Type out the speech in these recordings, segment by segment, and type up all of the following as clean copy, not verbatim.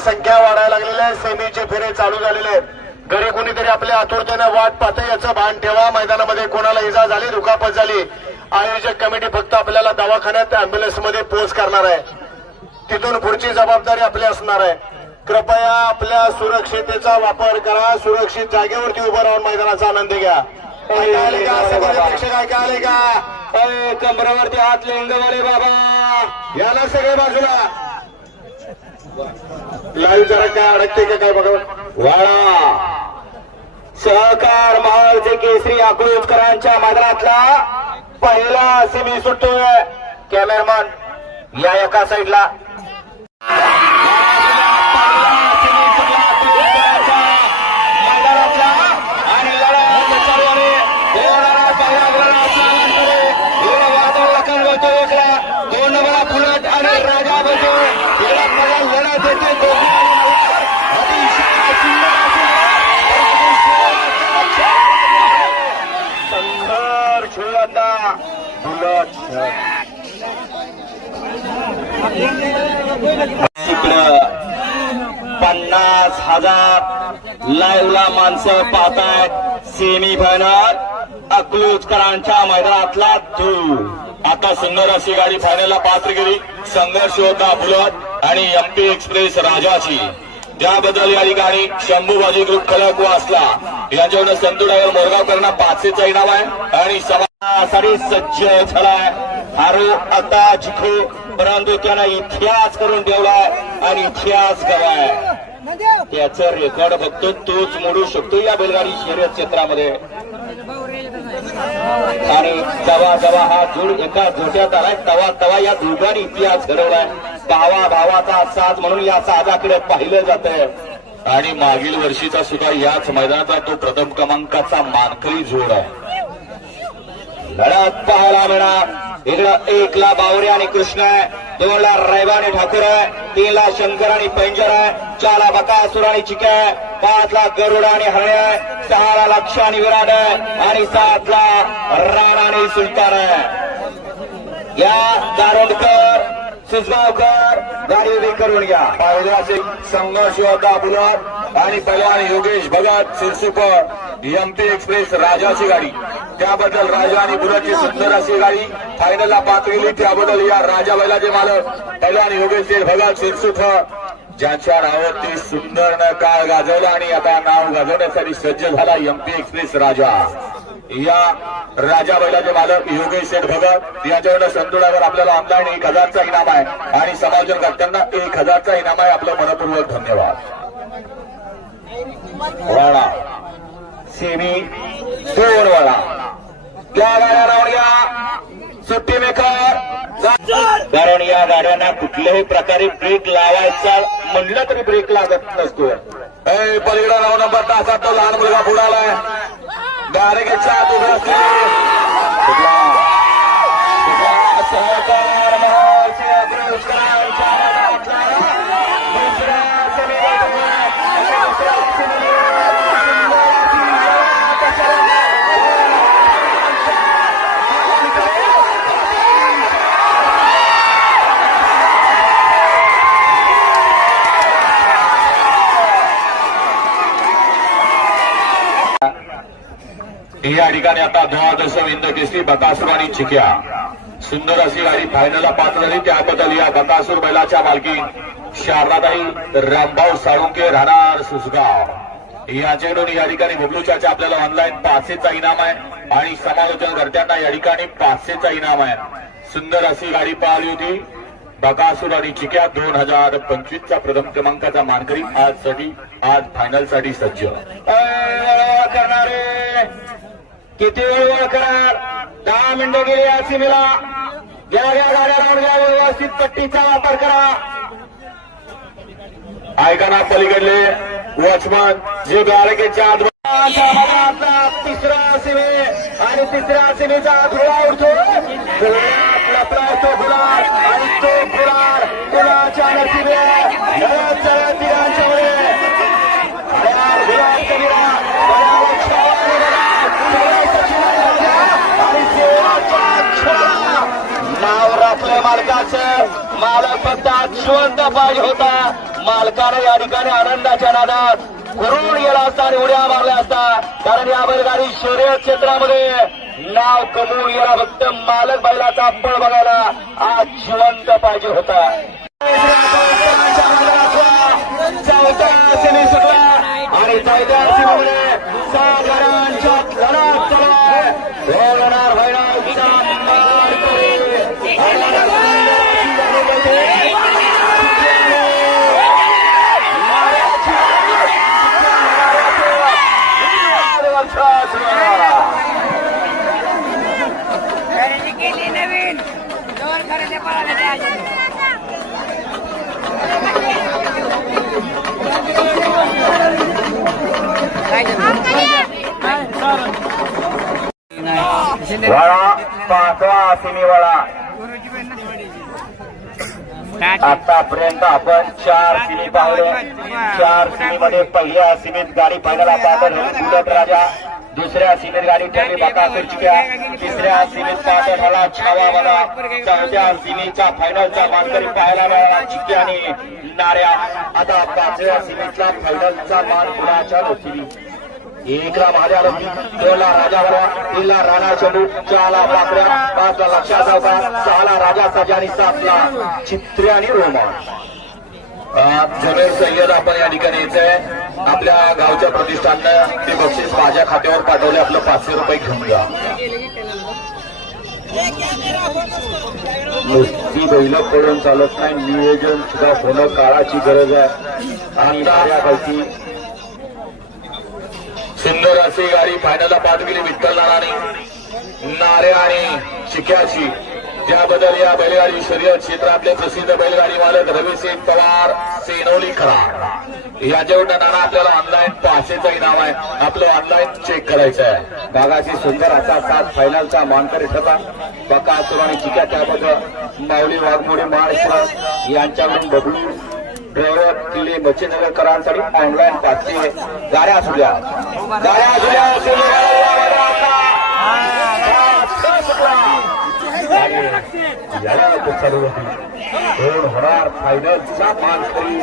संख्या वाढायला लागलेल्या आहे. सेमीचे फेरे चालू झालेले आहेत. घरी कोणीतरी आपल्या आतुरतेने वाट पाहते याचं भान ठेवा. मैदानामध्ये कोणाला इजा झाली, दुखापत झाली, आयोजक कमिटी फक्त आपल्याला दवाखान्यात अँब्युलन्स मध्ये पोच करणार आहे. तिथून पुढची जबाबदारी आपली असणार आहे. कृपया आपल्या सुरक्षितेचा वापर करा. सुरक्षित जागेवरती उभं राहून मैदानाचा आनंद घ्या. ऐकायले का सगळे प्रेक्षक, ऐकायले का? कमरावरती हात लिंगवाले बाबा, याला सगळे बाजूला. लाईव्ह जरा काय अडकते का काय बघा. वाळा सहकार महालचे केसरी अकलूजकरांच्या मैदानातला पहिला सेमी सुटतोय. कॅमेरामन या एका साईडला. इकडं 50,000 लाईव्हला माणसं पाहतायत. सेमी फायनल अकलूजकरांच्या मैदानातला आता सुंदर अशी गाडी फायनलला पात्र गेली. संघर्ष होता बुलट आणि एमपी एक्सप्रेस राजाची. त्याबद्दल या ठिकाणी शंभूबाजी ग्रुप खलक वासला यांच्याकडे संतू ड्रायव्हर मोरगावकरांना 500चा इनाम आहे आणि समाजासाठी सज्ज झालाय. हारू आता जिखो, परंतु त्यानं इतिहास करून ठेवलाय आणि इतिहास कराय. त्याचं रेकॉर्ड बघतो तोच मोडू शकतो या बैलगाडी शर्यत क्षेत्रामध्ये. आणि जेव्हा जेव्हा हा जोड एका जोट्यात आलाय तवा तवा या दोघांनी इतिहास घडवलाय. भावा भावाचा साथ म्हणून या साजाकडे पाहिलं जातंय. आणि मागील वर्षीचा सुद्धा याच मैदानाचा तो प्रथम क्रमांकाचा मानकरी जोड आहे. लढत पाहायला मिळणार. इकडं 1 ला बावरे आणि कृष्ण आहे, 2 ला रैवानी ठाकूर आहे, 3 ला शंकर आणि पैंजर आहे, 4 ला बकासूर आणि चिक्या आहे, 5 ला गरुड आणि हरणे आहे, 6 ला लक्ष आणि विराट आहे आणि 7 ला राणा आणि सुलतान आहे. या दारोंडकर सुजगावकर गाडी उभी करून घ्या. संघर्ष होता बुलट आणि पहिलवान योगेश भगत सिरसुपर एमपी एक्सप्रेस राजाची गाडी. त्याबद्दल राजा आणि बुलटची सुंदर अशी गाडी फायनलला पात्र गेली. त्याबद्दल या राजा बैलाचे मालक पहिलवान योगेश भगत सिरसुपर ज्यांच्या नावावर ती सुंदर काळ गाजवला आणि आता नाव गाजवण्यासाठी सज्ज झाला एमपी एक्सप्रेस राजा. या राजा बैलाचे मालक योगेश शेठ भगत यांच्याकडे संतुळावर आपल्याला ऑनलाईन 1000चा इनाम आहे आणि समायोजन करताना 1000चा इनाम आहे. आपलं मनपूर्वक धन्यवाद. वाडा सेमी 2 वाडा या गाड्या राहून या सुट्टी मेकर. कारण या गाड्यांना कुठल्याही प्रकारे ब्रेक लावायचा म्हणलं तरी ब्रेक लागत नसतो. पलीकडे 9 नंबर तासात तो लहान मुलगा बुडालाय. गाडगेच्या सहकार महालचे अकलूजकरांच्या या ठिकाणी आता द्वादश विंद केसरी बकासूर आणि चिक्या सुंदर अशी गाडी फायनलला पात्र झाली. त्याबद्दल या बकासूर बैलाच्या मालकीन शारदाताई रामभाऊ साळुंके राहणार सुसगाव याच्याकडून या ठिकाणी बबलूच्या आपल्याला ऑनलाईन 500चा इनाम आहे आणि समालोचनकर्त्यांना या ठिकाणी 500चा इनाम आहे. सुंदर अशी गाडी पाहिली होती. बकासूर आणि चिक्या 2025चा प्रथम क्रमांकाचा मानकरी आज फायनल साठी सज्ज करणारे. किती वेळ करणार? 10 मिनिटं गेली या सीमेला. घ्या गाड्या राहून घ्या. व्यवस्थित पट्टीचा वापर करा. ऐका पलीकडले वॉचमन जे गाडगेच्या तिसरा सीमे आणि तिसऱ्या सीमेचा धुळा उडतो. लपलावतो गुलाल आणि तो गुलाल गुलाच्या नशिबे नाव राखलं मालकाचं. मालक फक्त जिवंत पाहिजे होता. मालकाने या ठिकाणी आनंदाच्या नादात करून गेला असता आणि उड्या मारल्या असता. कारण या बैलगाडी शर्यत क्षेत्रामध्ये नाव कमवून गेला. फक्त मालक बैलाचा पळ बघायला आज जिवंत पाहिजे होता. चौथ्या सेमी सुटला आणि चौथ्या सेमीमध्ये 7 गाड्यांच्या लढत चालू आहे. होणार बैलाचा मानकरी केली नवीन दोन खरेदी पळाले. वाडा 5वा सिमीवाडा. आतापर्यंत आपण 4 सिमी पाहिले. 4 सिमीमध्ये पहिल्या सिमीत गाडी फायनल पाहत राजा, दुसऱ्या सीमेत गाडी ठरली बाकासूर चिक्या, तिसऱ्या सीमेत पाहत झाला छावा मला, चौथ्या सीमेचा फायनलचा मानकरी पाहायला मिळाला चिक्या आणि नाऱ्या. आता 5व्या सीमेतला फायनलचा मान कुणाच्या नसली. 1ला महादेव, 2ला राजा बरा, 3ला राणा चंदू, 4ला बाकऱ्या, 5ला लक्षा चौका, 6ला राजा सजा आणि 7ला चित्रे आणि रोमा. जमीर सय्यद आपण या ठिकाणी यायचंय. आपल्या गावच्या प्रतिष्ठाननं ते बक्षीस माझ्या खात्यावर पाठवले. आपलं 500 रुपये घेऊन जा. नुसती बैल पडून चालत नाही, नियोजन सुद्धा होणं काळाची गरज आहे. आणि नाऱ्यापैकी सुंदर अशी गाडी फायनलला पाठविली विठ्ठल नानाने. नाऱ्या आणि चिक्याची, ज्याबद्दल या बैलगाडी शर्यत क्षेत्रातले प्रसिद्ध बैलगाडी मालक रविसिंग पवार सेनोली खरा याच्यावर नाना आपल्याला ऑनलाईन 500चं इनाम आहे. आपलं ऑनलाईन चेक करायचं आहे. बागाची सुंदर असा 7 फायनलचा मानकरी ठरला. बकासूर आणि चिक्या, त्याबद्दल माऊली वाघमोडे महाराष्ट्र यांच्याकडून बबलू ड्रायव्हर किल्ले बच्चेनगरकरांसाठी ऑनलाईन 500 गाड्या सुटल्या. चालू होती. कोण होणार फायनलचा मानकरी?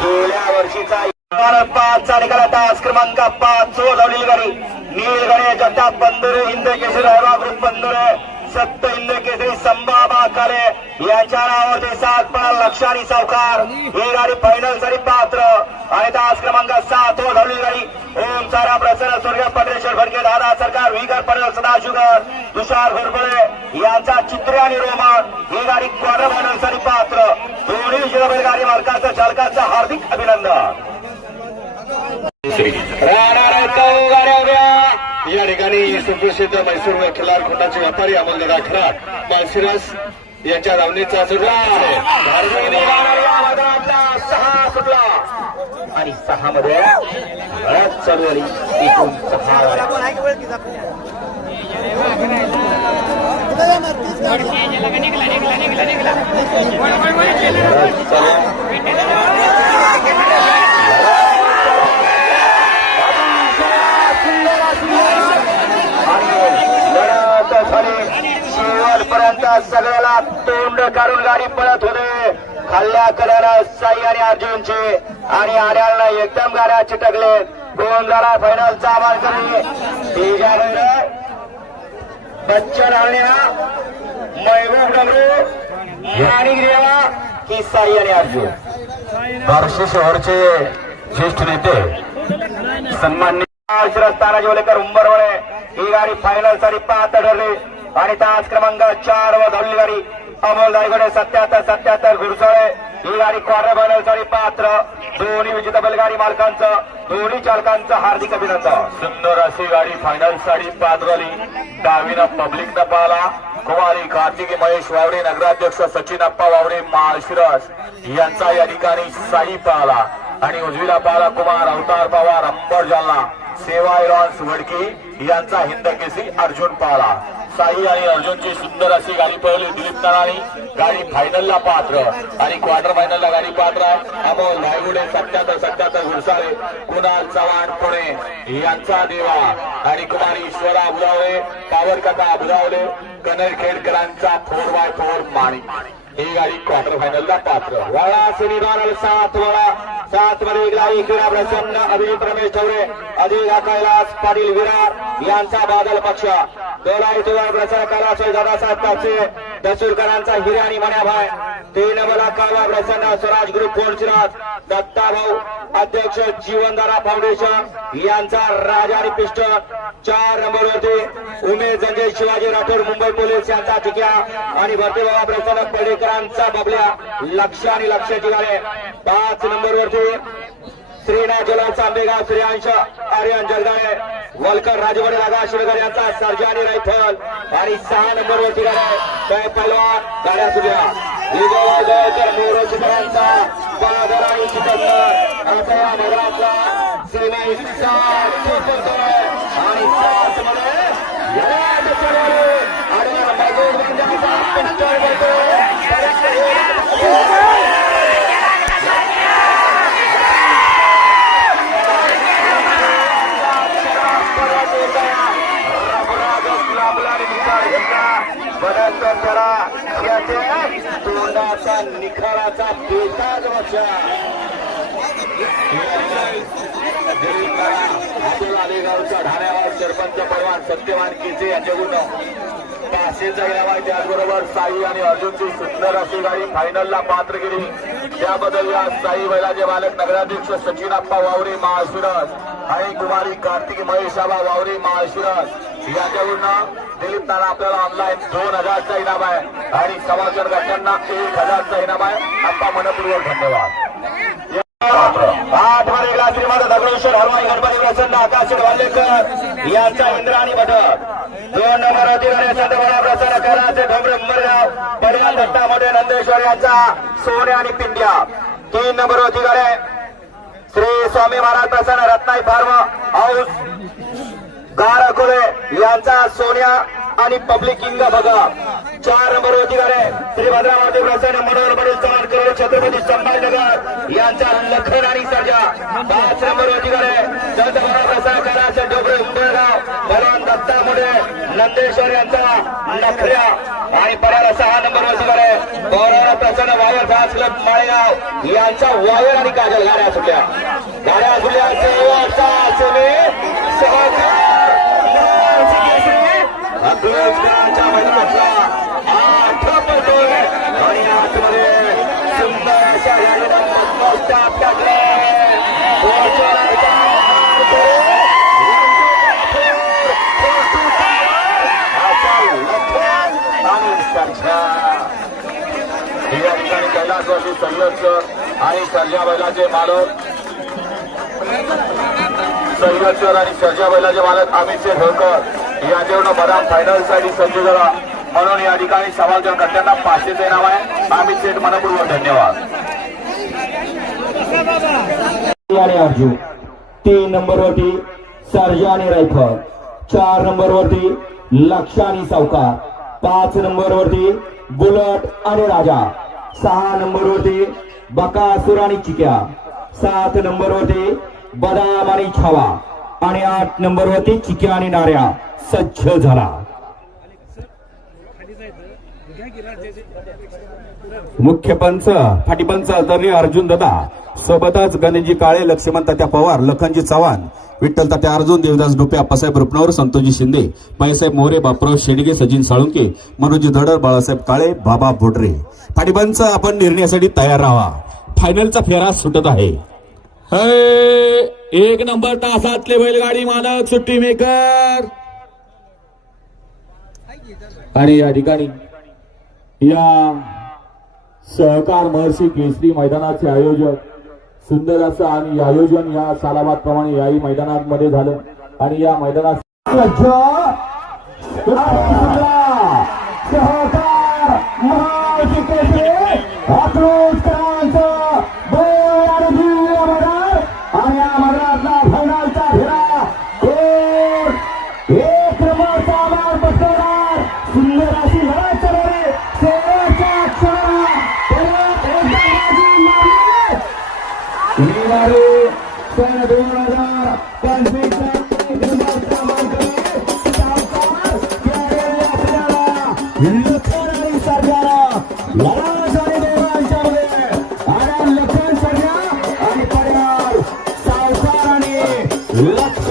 गेल्या वर्षीचा 5चा निकाला तास क्रमांक 5 धावलेली गाडी नीलगणे जगताप बंदुरे, हिंद केसरी हवा ग्रुप बंदुरे, सत्त हिंद केसरी संभाबा काले यांच्या नावावरती 7 पळा लक्षारी सावकार. ही गाडी फायनल साठी पात्र आणि तास क्रमांक 7 धावलेली गाडी ओम सारा प्रसन्न सूर्य पटेश्वर फडके, दादा सरकार, विगर पटेल, सदाशिवकर, तुषार घोरपडे यांचा चित्रे आणि रोमान. ही गाडी क्वार्टर फायनल साठी पात्र. दोन्ही जिल्हा गाडी मालकाचं चालकाचं हार्दिक अभिनंदन. या ठिकाणी सुप्रसिद्ध मैसूर खिलार खोंडाचे व्यापारी अमोलदादा खराट माळशिरस यांच्या धावणीचा सुटला. 6 सुटला आणि 6 मध्ये लढत चालू आली. एकूण 6 शेवटपर्यंत सगळ्याला तोंड काढून गाडी पळत होते. खाल्ल्या कड्याला साई आणि अर्जुनचे आणि आर्याला एकदम गाड्या चिटकले. 2 झाला फायनलचा मानकरी. बच्चन हरण्या, महबूब डमरू, माणिक रेवा की साई आणि अर्जुन. बार्शी शहरचे ज्येष्ठ नेते सन्मान्य तानाजी वलेकर उंबरवळे ही गाडी फायनल साठी 5 ठरली आणि तास क्रमांक 4 व धावलेली गाडी अमोल दायगडे 77 घुरसळे ही गाडी क्वार्टर फायनल साठी पात्र. दोन्ही विजेता बैलगाडी मालकांचं, दोन्ही चालकांचं हार्दिक अभिनंदन. सुंदर अशी गाडी फायनल साठी पात्रली. डावीनं पब्लिक न पाहला कुमारी कार्तिकी महेश वावडे, नगराध्यक्ष सचिन अप्पा वावडे माळशिरस यांचा या ठिकाणी साई पाहला आणि उजवीला पाहला कुमार अवतार पवार अंबर जालना, सेवा इरॉन्स वडकी यांचा हिंद केसरी अर्जुन पाहला. साई आणि अर्जुनची सुंदर अशी गाडी पळवली दिलीप नारायणी. गाडी फायनलला पात्र आणि क्वार्टर फायनलला गाडी पात्र आहे. अमोल धायगुडे 77 गुरसाळे, कुणाल चव्हाण पुणे यांचा देवा आणि कुमारी ईश्वरा बुधावले, कावरकाका बुधावले, कनरखेडकरांचा 4x4 माणी. ही गाडी क्वार्टर फायनलला पात्र. वळा सेमीफायनल 7 वळा 7 मध्ये गाडी क्रीडा प्रसन्न अभिजित रमेश ठवरे, अधिक कैलास पाटील विरार यांचा बादल पक्ष. दोलाई तुवर प्रसार कला दादासाहेब कापसे दसूरकरांचा हिरे आणि मण्याभाई. 3 नंबरला कालवा प्रसन्न स्वराज ग्रुप कोणचिराज दत्ता भाऊ अध्यक्ष जीवनधारा फाउंडेशन यांचा राजा आणि पिस्टन. 4 नंबरवरती उमेश संजय शिवाजी राठोड मुंबई पोलीस यांचा टिक्या आणि भरती बाबा प्रसन्न पडेकरांचा बबल्या लक्ष आणि लक्षाची गाडी. 5 नंबरवरती श्रीनाथ जलम आंबेगाव श्रेयांश आर्यन जगदाळे वलकर राजवाडे लागा शिवगर यांचा सर्जानी रायफल आणि 6 नंबरवरती गाड्या पैलवान गाड्या सुद्धा विजय जयकर मोरोशीकरांचा बादल आणि चिकन असा या मैदानातला सीमा आणि 7 मध्ये तोंडाचा निखाराचा बेताज वर्षा आलेगावचा ढाण्यावर सरपंच पैलवान सत्यवान केचे यांच्याकडून पाचशेचा इनाम. त्याचबरोबर साई आणि अर्जुनची सुंदर अशी गाडी फायनलला पात्र गेली. त्याबद्दल या साई बैलाचे मालक नगराध्यक्ष सचिन आप्पा वावरे महाशिरस आणि कुमारी कार्तिकी महेशाबा वावरे महाशिरस यांच्याकडून दिलीप नाना आपल्याला ऑनलाईन 2000चा इनाम आहे आणि समाचार घटकांना 1000चा इनाम आहे. आप्पा मनपूर्वक धन्यवाद. 8 वर गेला श्रीमंत दगडूशेठ हलवाई गणपती प्रसन्न आकाश वाल्लेकर यांचा इंद्राणी पदक. 2 नंबरवरती संत बळा प्रसन्न कैलास ढोंबरे मुंबईगाव परिवार दत्ता मोठे नंदेश्वर यांचा सोने आणि पिंड्या. 3 नंबरवरती गाड्या श्री स्वामी महाराज प्रसन्न रत्नाई फार्म हाऊस गार अकोले यांचा सोन्या आणि पब्लिक किंग बघा. 4 नंबरवरती गाड्या श्री भद्रावती प्रसन्न मनोहर पटेल चव्हाण करोड छत्रपती संभाजीनगर यांचा लखन आणि सर्जा. 5 नंबरवरती गाड्या संत बळा प्रसन्न कैलास ढोंबरे मुंबईगाव परिवार दत्ता मोठे नंदेश्वर यांचा नखऱ्या आणि पर्याला 6 नंबरवरती गाड्या गौरव प्रसन्न वायर डान्स क्लब माळेगाव यांचा वायर आणि काजल गाड्या सुटल्या. गाड्या सुटल्या अग्रजकरांच्या मैदानातला 8 पटो आणि आतमध्ये सुंदर अशा गाडीला मस्तक टाकले. आणि सर्जा या ठिकाणी कैलासवासी संघर्ष आणि सर्जा बैलाचे मालक संघर्षर आणि सर्जा बैलाचे मालक अमित शेठ होळकर यांच्याकडून बदाम फायनल साठी सज्ज झाला म्हणून या ठिकाणी सवालच्या कर्त्यांना 500चे नाव आहे. अमित शेठ मनपूर्वक धन्यवाद. अर्जुन 3 नंबरवरती सर्जा आणि रायफल. 4 नंबरवरती लक्ष आणि सावकार. 5 नंबरवरती बुलट आणि राजा. 6 नंबरवरती बकासूर आणि चिक्या. 7 नंबरवरती बदाम आणि छावा आणि 8 नंबरवरती चिक्या आणि नाऱ्या सज्ज झाला. मुख्य पंच फाटीपंच आदरणीय अर्जुन दादा सोबतच गणेशजी काळे, लक्ष्मण तात्या पवार, लखनजी चव्हाण, विठ्ठल तात्या अर्जुन, देवदास डोपे, आप्पासाहेब रुपनवर, संतोषजी शिंदे, माईसाहेब मोरे, बापराव शेडगे, सचिन साळुंके, मनोजी धडर, बाळासाहेब काळे, बाबा बोडरे. फाटीपंच आपण निर्णयासाठी तयार राहा. फायनलचा फेरा सुटत आहे. 1 नंबर तासातले बैलगाडी मालक सुट्टी मेकर आणि या ठिकाणी या सहकार महर्षी केसरी मैदानाचे आयोजक सुंदर असं आणि आयोजन या सालाबाद प्रमाणे याही मैदानामध्ये झालं आणि या मैदानात सहकार महर्षी केसरी आणि या मैदानातला फायनलचा फेरा 1 नंबर सामान बसवणार येणारे सन 2025 लखन आणि सर्जाला लढा झाली दोघांच्यामध्ये आणि लखन सर्जा आणि पर्यार सावकार आणि लक्ष